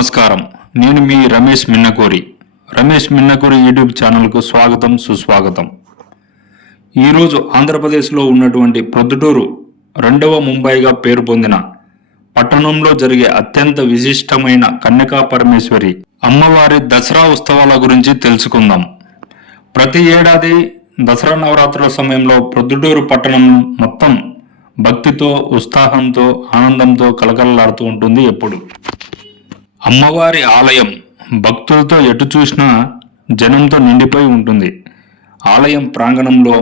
నమస్కారం. నేను మీ రమేష్ మిన్నకోరి. రమేష్ మిన్నకోరి యూట్యూబ్ ఛానల్కు స్వాగతం సుస్వాగతం. ఈరోజు ఆంధ్రప్రదేశ్లో ఉన్నటువంటి ప్రొద్దుటూరు రెండవ ముంబైగా పేరు పొందిన పట్టణంలో జరిగే అత్యంత విశిష్టమైన కన్యకా పరమేశ్వరి అమ్మవారి దసరా ఉత్సవాల గురించి తెలుసుకుందాం. ప్రతి ఏడాది దసరా నవరాత్రుల సమయంలో ప్రొద్దుటూరు పట్టణం మొత్తం భక్తితో ఉత్సాహంతో ఆనందంతో కలకలలాడుతూ ఉంటుంది ఎప్పుడు. అమ్మవారి ఆలయం భక్తులతో ఎటు చూసినా జనంతో నిండిపోయి ఉంటుంది. ఆలయం ప్రాంగణంలో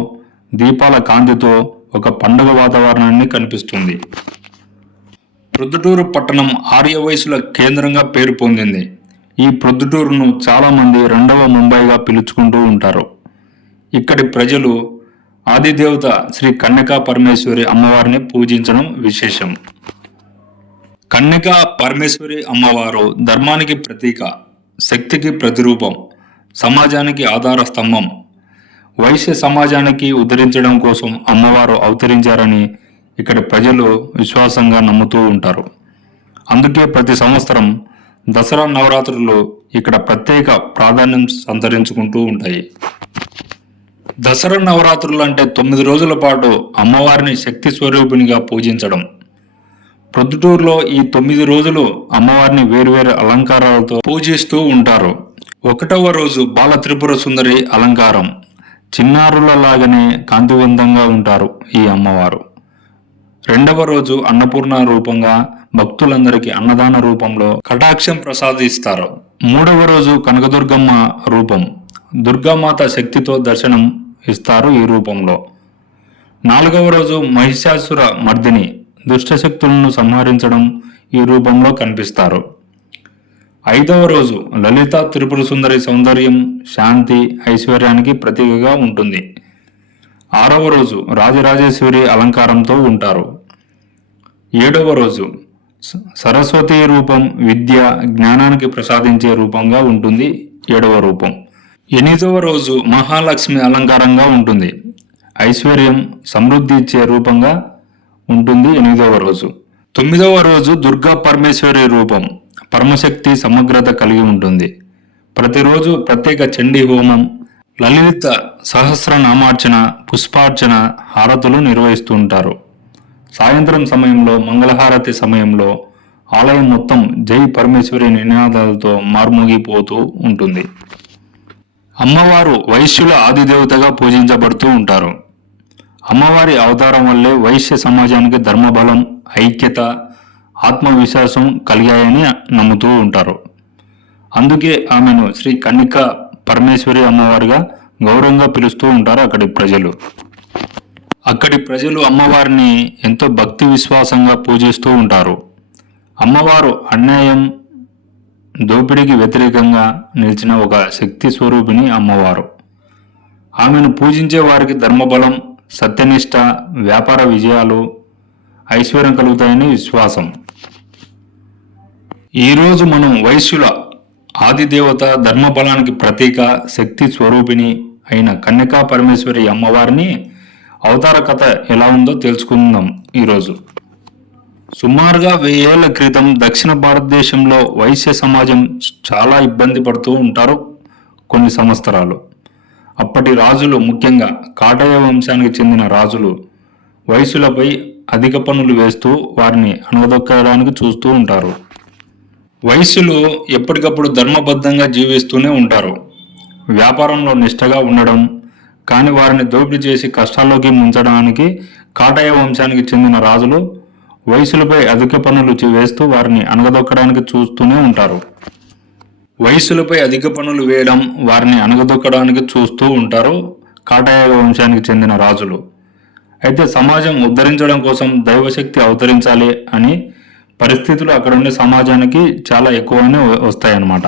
దీపాల కాంతితో ఒక పండుగ వాతావరణాన్ని కనిపిస్తుంది. ప్రొద్దుటూరు పట్టణం ఆర్య వయసుల కేంద్రంగా పేరు పొందింది. ఈ ప్రొద్దుటూరును చాలామంది రెండవ ముంబైగా పిలుచుకుంటూ ఉంటారు. ఇక్కడి ప్రజలు ఆదిదేవత శ్రీ కన్యకా పరమేశ్వరి అమ్మవారిని పూజించడం విశేషం. కన్యక పరమేశ్వరి అమ్మవారు ధర్మానికి ప్రతీక శక్తికి ప్రతిరూపం సమాజానికి ఆధార స్తంభం. వైశ్య సమాజానికి ఉద్ధరించడం కోసం అమ్మవారు అవతరించారని ఇక్కడ ప్రజలు విశ్వాసంగా నమ్ముతూ ఉంటారు. అందుకే ప్రతి సంవత్సరం దసరా నవరాత్రులు ఇక్కడ ప్రత్యేక ప్రాధాన్యం సంతరించుకుంటూ ఉంటాయి. దసరా నవరాత్రులు అంటే తొమ్మిది రోజుల పాటు అమ్మవారిని శక్తి స్వరూపిణిగా పూజించడం. ప్రొద్దుటూరులో ఈ తొమ్మిది రోజులు అమ్మవారిని వేరువేరు అలంకారాలతో పూజిస్తూ ఉంటారు. ఒకటవ రోజు బాల త్రిపుర సుందరి అలంకారం. చిన్నారుల లాగానే కాంతివంతంగా ఉంటారు ఈ అమ్మవారు. రెండవ రోజు అన్నపూర్ణ రూపంగా భక్తులందరికీ అన్నదాన రూపంలో కటాక్షం ప్రసాదిస్తారు. మూడవ రోజు కనకదుర్గమ్మ రూపం. దుర్గామాత శక్తితో దర్శనం ఇస్తారు ఈ రూపంలో. నాలుగవ రోజు మహిషాసుర మర్దిని. దుష్టశక్తులను సంహరించడం ఈ రూపంలో కనిపిస్తారు. ఐదవ రోజు లలిత త్రిపుర సుందరి సౌందర్యం శాంతి ఐశ్వర్యానికి ప్రతీకగా ఉంటుంది. ఆరవ రోజు రాజరాజేశ్వరి అలంకారంతో ఉంటారు. ఏడవ రోజు సరస్వతి రూపం విద్య జ్ఞానానికి ప్రసాదించే రూపంగా ఉంటుంది ఏడవ రూపం. ఎనిమిదవ రోజు మహాలక్ష్మి అలంకారంగా ఉంటుంది. ఐశ్వర్యం సమృద్ధి ఇచ్చే రూపంగా ఉంటుంది ఎనిమిదవ రోజు. తొమ్మిదవ రోజు దుర్గా పరమేశ్వరి రూపం. పరమశక్తి సమగ్రత కలిగి ఉంటుంది. ప్రతిరోజు ప్రత్యేక చండీ హోమం లలిత సహస్రనామార్చన పుష్పార్చన హారతులు నిర్వహిస్తూ ఉంటారు. సాయంత్రం సమయంలో మంగళహారతి సమయంలో ఆలయం మొత్తం జై పరమేశ్వరి నినాదాలతో మార్మోగిపోతూ ఉంటుంది. అమ్మవారు వైశ్యుల ఆదిదేవతగా పూజించబడుతూ ఉంటారు. అమ్మవారి అవతారం వల్లే వైశ్య సమాజానికి ధర్మబలం ఐక్యత ఆత్మవిశ్వాసం కలిగాయని నమ్ముతూ ఉంటారు. అందుకే ఆమెను శ్రీ కన్నిక పరమేశ్వరి అమ్మవారిగా గౌరవంగా పిలుస్తూ ఉంటారు అక్కడి ప్రజలు. అక్కడి ప్రజలు అమ్మవారిని ఎంతో భక్తి విశ్వాసంగా పూజిస్తూ ఉంటారు. అమ్మవారు అన్యాయం దోపిడీకి వ్యతిరేకంగా నిలిచిన ఒక శక్తి స్వరూపిణి అమ్మవారు. ఆమెను పూజించే వారికి ధర్మబలం సత్యనిష్ట వ్యాపార విజయాలు ఐశ్వర్యం కలుగుతాయని విశ్వాసం. ఈరోజు మనం వైశ్యుల ఆదిదేవత ధర్మబలానికి ప్రతీక శక్తి స్వరూపిణి అయిన కన్యకా పరమేశ్వరి అమ్మవారిని అవతార కథ ఎలా ఉందో తెలుసుకుందాం ఈరోజు సుమారుగా వెయ్యేళ్ళ క్రితం దక్షిణ భారతదేశంలో వైశ్య సమాజం చాలా ఇబ్బంది పడుతూ ఉంటారు కొన్ని సంవత్సరాలు. అప్పటి రాజులు ముఖ్యంగా కాటయ వంశానికి చెందిన రాజులు వయసులపై అధిక పనులు వేస్తూ వారిని అణగదొక్కడానికి చూస్తూ ఉంటారు. వయసులు ఎప్పటికప్పుడు ధర్మబద్ధంగా జీవిస్తూనే ఉంటారు. వ్యాపారంలో నిష్టగా ఉండడం కానీ వారిని దోపిడీ చేసి కష్టాల్లోకి ముంచడానికి కాటయ వంశానికి చెందిన రాజులు వయసులపై అధిక పనులు వేస్తూ వారిని అణగదొక్కడానికి చూస్తూనే ఉంటారు. వయసులపై అధిక పనులు వేయడం వారిని అణగదొక్కడానికి చూస్తూ ఉంటారు కాటయ వంశానికి చెందిన రాజులు. అయితే సమాజం ఉద్ధరించడం కోసం దైవశక్తి అవతరించాలి అని పరిస్థితులు అక్కడ ఉండే సమాజానికి చాలా ఎక్కువనే వస్తాయన్నమాట.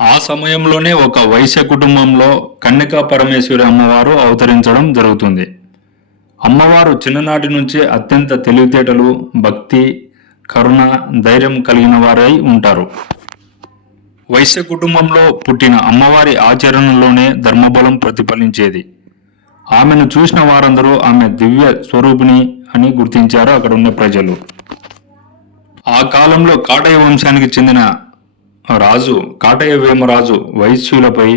ఆ సమయంలోనే ఒక వైశ్య కుటుంబంలో కన్యకా పరమేశ్వరి అమ్మవారు అవతరించడం జరుగుతుంది. అమ్మవారు చిన్ననాటి నుంచి అత్యంత తెలివితేటలు భక్తి కరుణ ధైర్యం కలిగిన వారై ఉంటారు. వైశ్య కుటుంబంలో పుట్టిన అమ్మవారి ఆచరణలోనే ధర్మబలం ప్రతిఫలించేది. ఆమెను చూసిన వారందరూ ఆమె దివ్య స్వరూపిణి అని గుర్తించారు అక్కడ ఉన్న ప్రజలు. ఆ కాలంలో కాటయ్య వంశానికి చెందిన రాజు కాటయ్య వేమరాజు వైశ్యులపై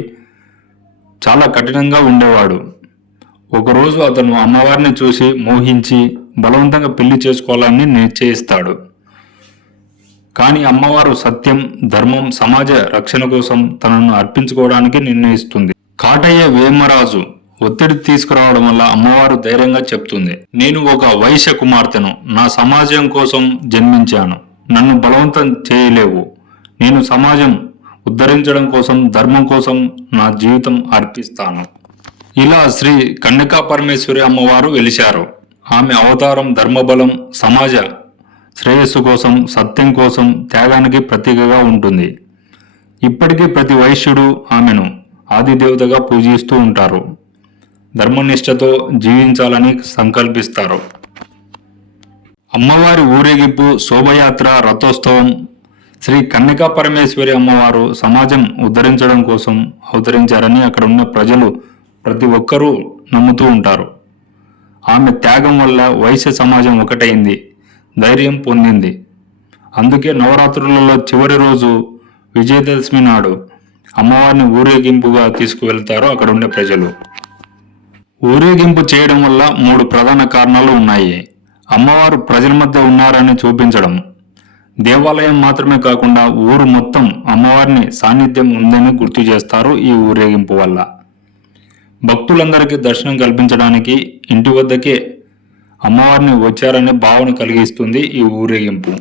చాలా కఠినంగా ఉండేవాడు. ఒకరోజు అతను అమ్మవారిని చూసి మోహించి బలవంతంగా పెళ్ళి చేసుకోవాలని నిశ్చయిస్తాడు. కానీ అమ్మవారు సత్యం ధర్మం సమాజ రక్షణ కోసం తనను అర్పించుకోవడానికి నిర్ణయిస్తుంది. కాటయ్య వేమరాజు ఒత్తిడి తీసుకురావడం వల్ల అమ్మవారు ధైర్యంగా చెప్తుంది నేను ఒక వైశ్య కుమార్తెను. నా సమాజం కోసం జన్మించాను. నన్ను బలవంతం చేయలేవు. నేను సమాజం ఉద్ధరించడం కోసం ధర్మం కోసం నా జీవితం అర్పిస్తాను ఇలా శ్రీ కన్యకా పరమేశ్వరి అమ్మవారు వెలిశారు. ఆమె అవతారం ధర్మబలం సమాజ శ్రేయస్సు కోసం సత్యం కోసం త్యాగానికి ప్రతీకగా ఉంటుంది. ఇప్పటికీ ప్రతి వైశ్యుడు ఆమెను ఆదిదేవతగా పూజిస్తూ ఉంటారు. ధర్మనిష్టతో జీవించాలని సంకల్పిస్తారు. అమ్మవారి ఊరేగింపు శోభయాత్ర రథోత్సవం శ్రీ కన్నికా పరమేశ్వరి అమ్మవారు సమాజం ఉద్ధరించడం కోసం అవతరించారని అక్కడ ఉన్న ప్రజలు ప్రతి ఒక్కరూ నమ్ముతూ ఉంటారు. ఆమె త్యాగం వల్ల వైశ్య సమాజం ఒకటైంది. ధైర్యం పొందింది. అందుకే నవరాత్రులలో చివరి రోజు విజయదశమి నాడు అమ్మవారిని ఊరేగింపుగా తీసుకువెళ్తారు అక్కడ ఉండే ప్రజలు. ఊరేగింపు చేయడం వల్ల మూడు ప్రధాన కారణాలు ఉన్నాయి. అమ్మవారు ప్రజల మధ్య ఉన్నారని చూపించడం. దేవాలయం మాత్రమే కాకుండా ఊరు మొత్తం అమ్మవారిని సాన్నిధ్యం ఉందని గుర్తు చేస్తారు ఈ ఊరేగింపు వల్ల. భక్తులందరికీ దర్శనం కల్పించడానికి ఇంటి వద్దకే అమ్మవారిని వచ్చారనే భావన కలిగిస్తుంది ఈ ఊరేగింపు.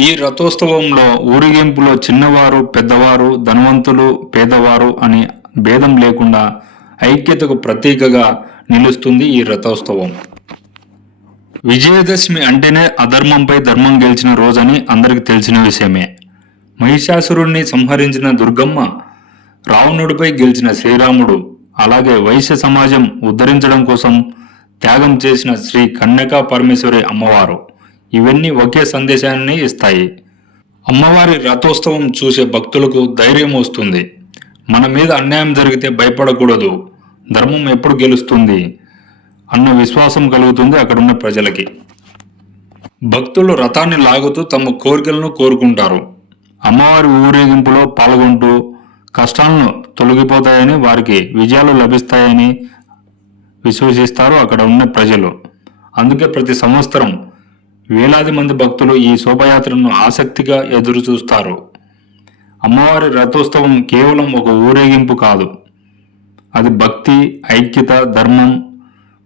ఈ రథోత్సవంలో ఊరేగింపులో చిన్నవారు పెద్దవారు ధనవంతులు పేదవారు అని భేదం లేకుండా ఐక్యతకు ప్రతీకగా నిలుస్తుంది ఈ రథోత్సవం. విజయదశమి అంటేనే అధర్మంపై ధర్మం గెలిచిన రోజని అందరికి తెలిసిన విషయమే. మహిషాసురుణ్ణి సంహరించిన దుర్గమ్మ రావణుడిపై గెలిచిన శ్రీరాముడు అలాగే వైశ్య సమాజం ఉద్ధరించడం కోసం త్యాగం చేసిన శ్రీ కన్యకా పరమేశ్వరి అమ్మవారు. ఇవన్నీ ఒకే సందేశాన్ని ఇస్తాయి. అమ్మవారి రథోత్సవం చూసే భక్తులకు ధైర్యం వస్తుంది. మన మీద అన్యాయం జరిగితే భయపడకూడదు. ధర్మం ఎప్పుడు గెలుస్తుంది? అన్న విశ్వాసం కలుగుతుంది అక్కడున్న ప్రజలకి. భక్తులు రథాన్ని లాగుతూ తమ కోరికలను కోరుకుంటారు. అమ్మవారి ఊరేగింపులో పాల్గొంటూ కష్టాలను తొలగిపోతాయని వారికి విజయాలు లభిస్తాయని విశ్వసిస్తారు అక్కడ ఉన్న ప్రజలు. అందుకే ప్రతి సంవత్సరం వేలాది మంది భక్తులు ఈ శోభయాత్రను ఆసక్తిగా ఎదురు చూస్తారు అమ్మవారి రథోత్సవం కేవలం ఒక ఊరేగింపు కాదు. అది భక్తి ఐక్యత ధర్మం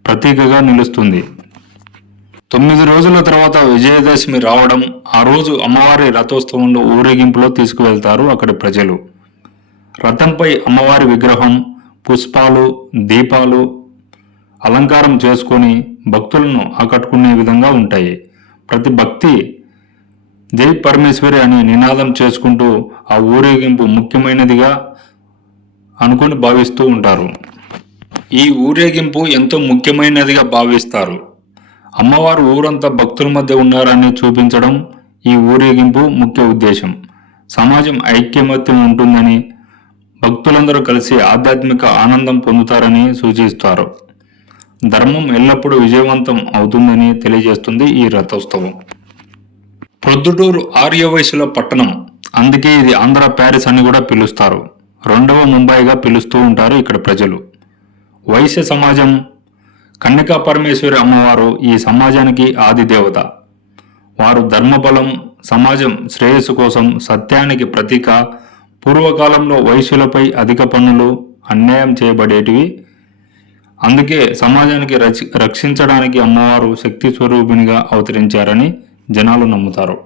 ప్రతీకగా నిలుస్తుంది. తొమ్మిది రోజుల తర్వాత విజయదశమి రావడం ఆ రోజు అమ్మవారి రథోత్సవంలో ఊరేగింపులో తీసుకువెళ్తారు అక్కడి ప్రజలు. రథంపై అమ్మవారి విగ్రహం పుష్పాలు దీపాలు అలంకారం చేసుకొని భక్తులను ఆకట్టుకునే విధంగా ఉంటాయి. ప్రతి భక్తి జై పరమేశ్వరి అని నినాదం చేసుకుంటూ ఆ ఊరేగింపు ముఖ్యమైనదిగా అనుకొని భావిస్తూ ఉంటారు. ఈ ఊరేగింపు ఎంతో ముఖ్యమైనదిగా భావిస్తారు. అమ్మవారు ఊరంతా భక్తుల మధ్య ఉన్నారని చూపించడం ఈ ఊరేగింపు ముఖ్య ఉద్దేశం. సమాజం ఐక్యమత్యం ఉంటుందని భక్తులందరూ కలిసి ఆధ్యాత్మిక ఆనందం పొందుతారని సూచిస్తారు. ధర్మం ఎల్లప్పుడూ విజయవంతం అవుతుందని తెలియజేస్తుంది ఈ రథోత్సవం. ప్రొద్దుటూరు ఆర్యవయసుల పట్టణం. అందుకే ఇది ఆంధ్ర ప్యారిస్ అని కూడా పిలుస్తారు. రెండవ ముంబైగా పిలుస్తూ ఉంటారు ఇక్కడ ప్రజలు. వైశ్య సమాజం. కన్నికా పరమేశ్వరి అమ్మవారు ఈ సమాజానికి ఆది దేవత. వారు ధర్మబలం సమాజం శ్రేయస్సు కోసం సత్యానికి ప్రతీక పూర్వకాలంలో వైశ్యులపై అధిక పన్నులు అన్యాయం చేయబడేటివి అందుకే సమాజానికి రచి రక్షించడానికి అమ్మవారు శక్తి స్వరూపిణిగా అవతరించారని జనాలు నమ్ముతారు.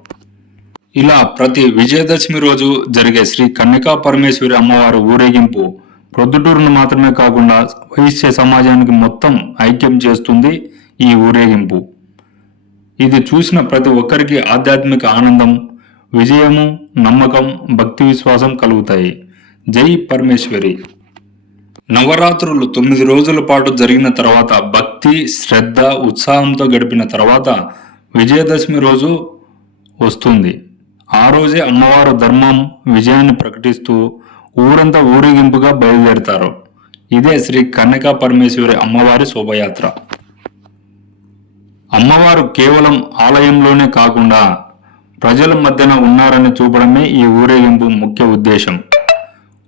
ఇలా ప్రతి విజయదశమి రోజు జరిగే శ్రీ కన్యకా పరమేశ్వరి అమ్మవారి ఊరేగింపు ప్రొద్దుటూరును మాత్రమే కాకుండా వైశ్య సమాజానికి మొత్తం ఐక్యం చేస్తుంది ఈ ఊరేగింపు. ఇది చూసిన ప్రతి ఒక్కరికి ఆధ్యాత్మిక ఆనందం విజయము నమ్మకం భక్తి విశ్వాసం కలుగుతాయి. జై పరమేశ్వరి. నవరాత్రులు తొమ్మిది రోజుల పాటు జరిగిన తర్వాత భక్తి శ్రద్ధ ఉత్సాహంతో గడిపిన తర్వాత విజయదశమి రోజు వస్తుంది. ఆ రోజే అమ్మవారు ధర్మం విజయాన్ని ప్రకటిస్తూ ఊరంతా ఊరేగింపుగా బయలుదేరుతారు. ఇదే శ్రీ కన్యకా పరమేశ్వరి అమ్మవారి శోభయాత్ర. అమ్మవారు కేవలం ఆలయంలోనే కాకుండా ప్రజల మధ్యన ఉన్నారని చూపడమే ఈ ఊరేగింపు ముఖ్య ఉద్దేశం.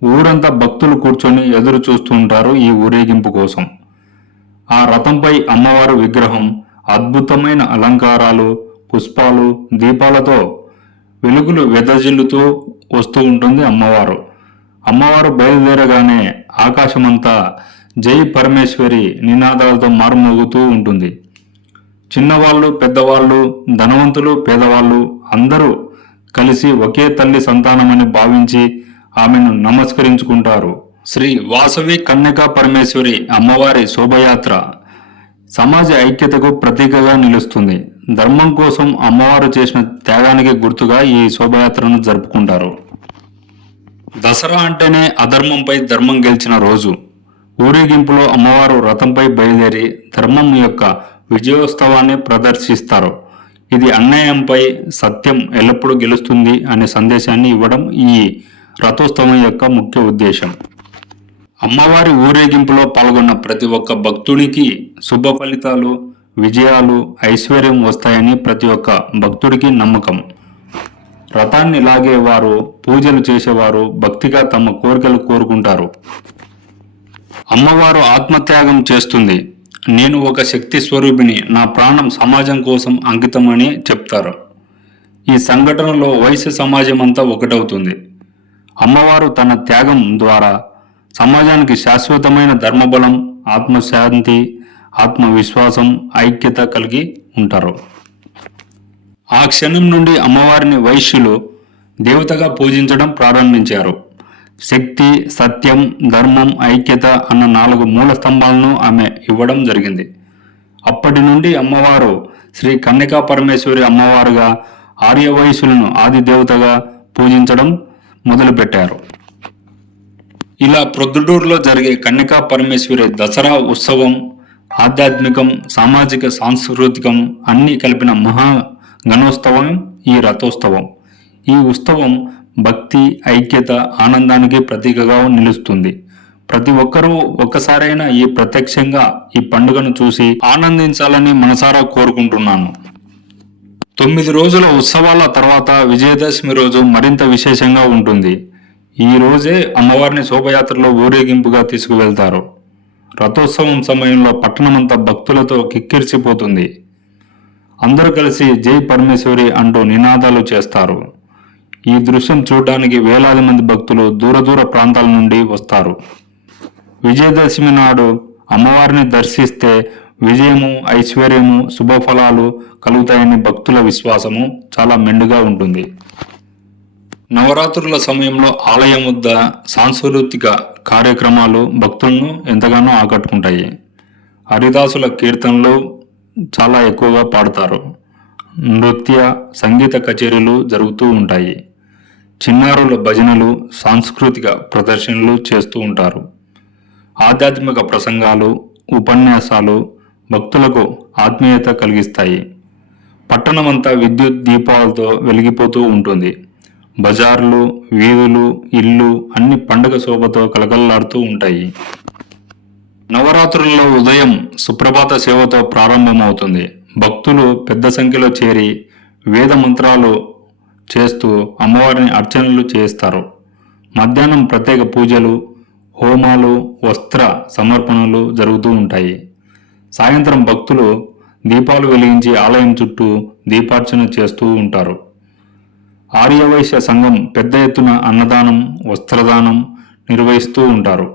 ఊరంతా భక్తులు కూర్చొని ఎదురు చూస్తుంటారు ఈ ఊరేగింపు కోసం. ఆ రథంపై అమ్మవారు విగ్రహం అద్భుతమైన అలంకారాలు పుష్పాలు దీపాలతో వెలుగులు వెదజిల్లుతూ వస్తూ ఉంటుంది అమ్మవారు. అమ్మవారు బయలుదేరగానే ఆకాశమంతా జై పరమేశ్వరి నినాదాలతో మారుమోగుతూ ఉంటుంది. చిన్నవాళ్ళు పెద్దవాళ్ళు ధనవంతులు పేదవాళ్ళు అందరూ కలిసి ఒకే తల్లి సంతానమని భావించి ఆమెను నమస్కరించుకుంటారు. శ్రీ వాసవి కన్యకా పరమేశ్వరి అమ్మవారి శోభయాత్ర సమాజ ఐక్యతకు ప్రతీకగా నిలుస్తుంది. ధర్మం కోసం అమ్మవారు చేసిన త్యాగానికి గుర్తుగా ఈ శోభయాత్రను జరుపుకుంటారు. దసరా అంటేనే అధర్మంపై ధర్మం గెలిచిన రోజు. ఊరేగింపులో అమ్మవారు రథంపై బయలుదేరి ధర్మం యొక్క విజయోత్సవాన్ని ప్రదర్శిస్తారు. ఇది అన్యాయంపై సత్యం ఎల్లప్పుడూ గెలుస్తుంది అనే సందేశాన్ని ఇవ్వడం ఈ రథోత్సవం యొక్క ముఖ్య ఉద్దేశం. అమ్మవారి ఊరేగింపులో పాల్గొన్న ప్రతి ఒక్క భక్తుడికి శుభ ఫలితాలు విజయాలు ఐశ్వర్యం వస్తాయని ప్రతి ఒక్క భక్తుడికి నమ్మకం. రథాన్ని లాగేవారు పూజలు చేసేవారు భక్తిగా తమ కోరికలు కోరుకుంటారు. అమ్మవారు ఆత్మత్యాగం చేస్తుంది. నేను ఒక శక్తి స్వరూపిణి నా ప్రాణం సమాజం కోసం అంకితమని చెప్తారు. ఈ సంఘటనలో వయసు సమాజం అంతా ఒకటవుతుంది. అమ్మవారు తన త్యాగం ద్వారా సమాజానికి శాశ్వతమైన ధర్మబలం ఆత్మశాంతి ఆత్మవిశ్వాసం ఐక్యత కలిగి ఉంటారు. ఆ క్షణం నుండి అమ్మవారిని వైశ్యులు దేవతగా పూజించడం ప్రారంభించారు. శక్తి సత్యం ధర్మం ఐక్యత అన్న నాలుగు మూల స్తంభాలను ఆమె ఇవ్వడం జరిగింది. అప్పటి నుండి అమ్మవారు శ్రీ కన్యకా పరమేశ్వరి అమ్మవారుగా ఆర్యవయసులను ఆది దేవతగా పూజించడం మొదలుపెట్టారు. ఇలా ప్రొద్దుటూరులో జరిగే కన్యకా పరమేశ్వరి దసరా ఉత్సవం ఆధ్యాత్మికం సామాజిక సాంస్కృతికం అన్నీ కలిపిన మహా గణోత్సవం ఈ రథోత్సవం. ఈ ఉత్సవం భక్తి ఐక్యత ఆనందానికి ప్రతీకగా నిలుస్తుంది. ప్రతి ఒక్కరూ ఒక్కసారైనా ఈ ప్రత్యక్షంగా ఈ పండుగను చూసి ఆనందించాలని మనసారా కోరుకుంటున్నాను. తొమ్మిది రోజుల ఉత్సవాల తర్వాత విజయదశమి రోజు మరింత విశేషంగా ఉంటుంది. ఈ రోజే అమ్మవారిని శోభయాత్రలో ఊరేగింపుగా తీసుకువెళ్తారు. రథోత్సవం సమయంలో పట్టణమంతా భక్తులతో కిక్కిరిసిపోతుంది. అందరూ కలిసి జై పరమేశ్వరి అంటూ నినాదాలు చేస్తారు. ఈ దృశ్యం చూడడానికి వేలాది మంది భక్తులు దూర దూర ప్రాంతాల నుండి వస్తారు. విజయదశమి నాడు అమ్మవారిని దర్శిస్తే విజయము ఐశ్వర్యము శుభఫలాలు కలుగుతాయని భక్తుల విశ్వాసము చాలా మెండుగా ఉంటుంది. నవరాత్రుల సమయంలో ఆలయం వద్ద సాంస్కృతిక కార్యక్రమాలు భక్తులను ఎంతగానో ఆకట్టుకుంటాయి. హరిదాసుల కీర్తనలు చాలా ఎక్కువగా పాడతారు. నృత్య సంగీత కచేరీలు జరుగుతూ ఉంటాయి. చిన్నారుల భజనలు సాంస్కృతిక ప్రదర్శనలు చేస్తూ ఉంటారు. ఆధ్యాత్మిక ప్రసంగాలు ఉపన్యాసాలు భక్తులకు ఆత్మీయత కలిగిస్తాయి. పట్టణమంతా విద్యుత్ దీపాలతో వెలిగిపోతూ ఉంటుంది. బజార్లు వీధులు ఇల్లు అన్ని పండుగ శోభతో కలకల్లాడుతూ ఉంటాయి. నవరాత్రుల్లో ఉదయం సుప్రభాత సేవతో ప్రారంభమవుతుంది. భక్తులు పెద్ద సంఖ్యలో చేరి వేద మంత్రాలు చేస్తూ అమ్మవారిని అర్చనలు చేస్తారు. మధ్యాహ్నం ప్రత్యేక పూజలు హోమాలు వస్త్ర సమర్పణలు జరుగుతూ ఉంటాయి. సాయంత్రం భక్తులు దీపాలు వెలిగించి ఆలయం చుట్టూ దీపార్చన చేస్తూ ఉంటారు. ఆర్యవైశ్య సంఘం పెద్ద ఎత్తున అన్నదానం వస్త్రదానం నిర్వహిస్తూ ఉంటారు.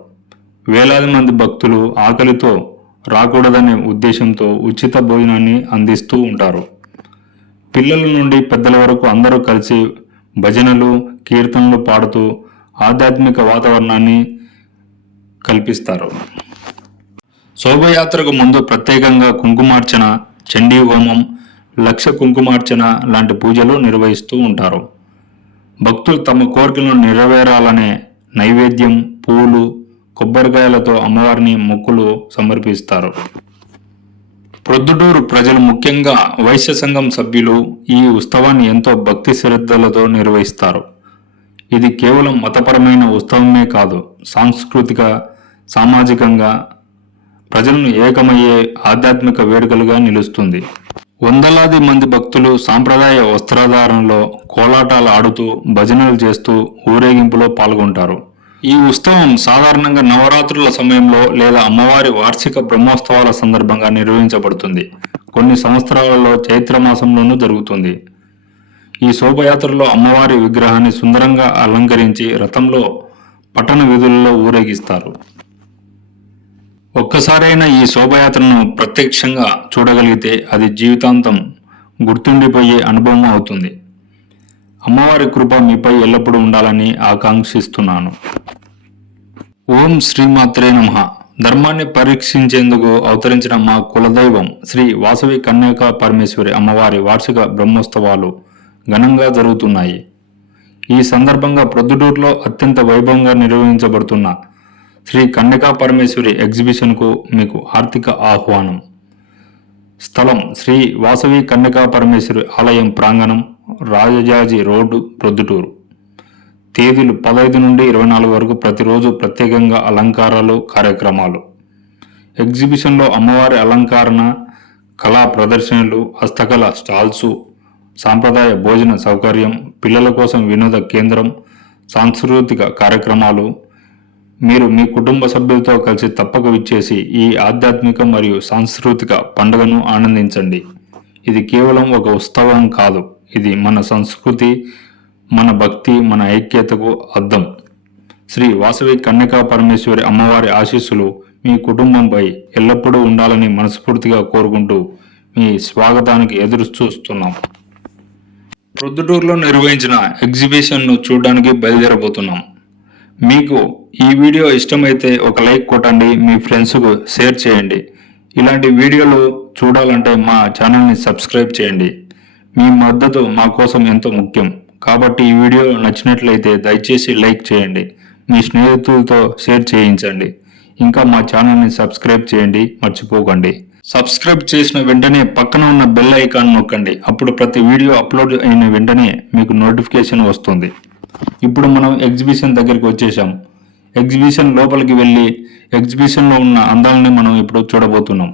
వేలాది మంది భక్తులు ఆకలితో రాకూడదనే ఉద్దేశంతో ఉచిత భోజనాన్ని అందిస్తూ ఉంటారు. పిల్లల నుండి పెద్దల వరకు అందరూ కలిసి భజనలు కీర్తనలు పాడుతూ ఆధ్యాత్మిక వాతావరణాన్ని కల్పిస్తారు. శోభయాత్రకు ముందు ప్రత్యేకంగా కుంకుమార్చన చండీ హోమం లక్ష కుంకుమార్చన లాంటి పూజలు నిర్వహిస్తూ ఉంటారు. భక్తులు తమ కోరికలను నెరవేరాలనే నైవేద్యం పూలు కొబ్బరికాయలతో అమ్మవారిని మొక్కులు సమర్పిస్తారు. ప్రొద్దుటూరు ప్రజలు ముఖ్యంగా వైశ్య సంఘం సభ్యులు ఈ ఉత్సవాన్ని ఎంతో భక్తి శ్రద్ధలతో నిర్వహిస్తారు. ఇది కేవలం మతపరమైన ఉత్సవమే కాదు సాంస్కృతిక సామాజికంగా ప్రజలను ఏకమయ్యే ఆధ్యాత్మిక వేడుకలుగా నిలుస్తుంది. వందలాది మంది భక్తులు సాంప్రదాయ వస్త్రధారణలో కోలాటాలు ఆడుతూ భజనలు చేస్తూ ఊరేగింపులో పాల్గొంటారు. ఈ ఉత్సవం సాధారణంగా నవరాత్రుల సమయంలో లేదా అమ్మవారి వార్షిక బ్రహ్మోత్సవాల సందర్భంగా నిర్వహించబడుతుంది. కొన్ని సంవత్సరాలలో చైత్ర మాసంలోనూ జరుగుతుంది. ఈ శోభయాత్రలో అమ్మవారి విగ్రహాన్ని సుందరంగా అలంకరించి రథంలో పట్టణ వీధులలో ఊరేగిస్తారు. ఒక్కసారైనా ఈ శోభయాత్రను ప్రత్యక్షంగా చూడగలిగితే అది జీవితాంతం గుర్తుండిపోయే అనుభవం అవుతుంది. అమ్మవారి కృప మీపై ఎల్లప్పుడూ ఉండాలని ఆకాంక్షిస్తున్నాను. ఓం శ్రీమాత్రే నమ. ధర్మాన్ని పరీక్షించేందుకు అవతరించిన మా కులదైవం శ్రీ వాసవి కన్యాక పరమేశ్వరి అమ్మవారి వార్షిక బ్రహ్మోత్సవాలు ఘనంగా జరుగుతున్నాయి. ఈ సందర్భంగా ప్రొద్దుటూరులో అత్యంత వైభవంగా నిర్వహించబడుతున్న శ్రీ కన్నికా పరమేశ్వరి ఎగ్జిబిషన్కు మీకు ఆర్థిక ఆహ్వానం. స్థలం శ్రీ వాసవి కన్నికా పరమేశ్వరి ఆలయం ప్రాంగణం రాజజాజి రోడ్డు ప్రొద్దుటూరు. తేదీలు పదహైదు నుండి ఇరవై నాలుగు వరకు ప్రతిరోజు ప్రత్యేకంగా అలంకారాలు కార్యక్రమాలు. ఎగ్జిబిషన్లో అమ్మవారి అలంకరణ కళా ప్రదర్శనలు హస్తకళ స్టాల్సు సాంప్రదాయ భోజన సౌకర్యం పిల్లల కోసం వినోద కేంద్రం సాంస్కృతిక కార్యక్రమాలు మీరు మీ కుటుంబ సభ్యులతో కలిసి తప్పక విచ్చేసి ఈ ఆధ్యాత్మిక మరియు సాంస్కృతిక పండుగను ఆనందించండి. ఇది కేవలం ఒక ఉత్సవం కాదు. ఇది మన సంస్కృతి మన భక్తి మన ఐక్యతకు అద్దం. శ్రీ వాసవి కన్యకా పరమేశ్వరి అమ్మవారి ఆశీస్సులు మీ కుటుంబంపై ఎల్లప్పుడూ ఉండాలని మనస్ఫూర్తిగా కోరుకుంటూ మీ స్వాగతానికి ఎదురు చూస్తున్నాం. ప్రొద్దుటూరులో నిర్వహించిన ఎగ్జిబిషన్ను చూడడానికి బయలుదేరబోతున్నాం. మీకు ఈ వీడియో ఇష్టమైతే ఒక లైక్ కొట్టండి మీ ఫ్రెండ్స్కు షేర్ చేయండి. ఇలాంటి వీడియోలు చూడాలంటే మా ఛానల్ని సబ్స్క్రైబ్ చేయండి. మీ మద్దతు మా కోసం ఎంతో ముఖ్యం. కాబట్టి ఈ వీడియో నచ్చినట్లయితే దయచేసి లైక్ చేయండి మీ స్నేహితులతో షేర్ చేయించండి. ఇంకా మా ఛానల్ని సబ్స్క్రైబ్ చేయండి మర్చిపోకండి. సబ్స్క్రైబ్ చేసిన వెంటనే పక్కన ఉన్న బెల్ ఐకాన్ నొక్కండి. అప్పుడు ప్రతి వీడియో అప్లోడ్ అయిన వెంటనే మీకు నోటిఫికేషన్ వస్తుంది. ఇప్పుడు మనం ఎగ్జిబిషన్ దగ్గరికి వచ్చేసాం ఎగ్జిబిషన్ లోపలికి వెళ్ళి ఎగ్జిబిషన్లో ఉన్న అందాలని మనం ఇప్పుడు చూడబోతున్నాం.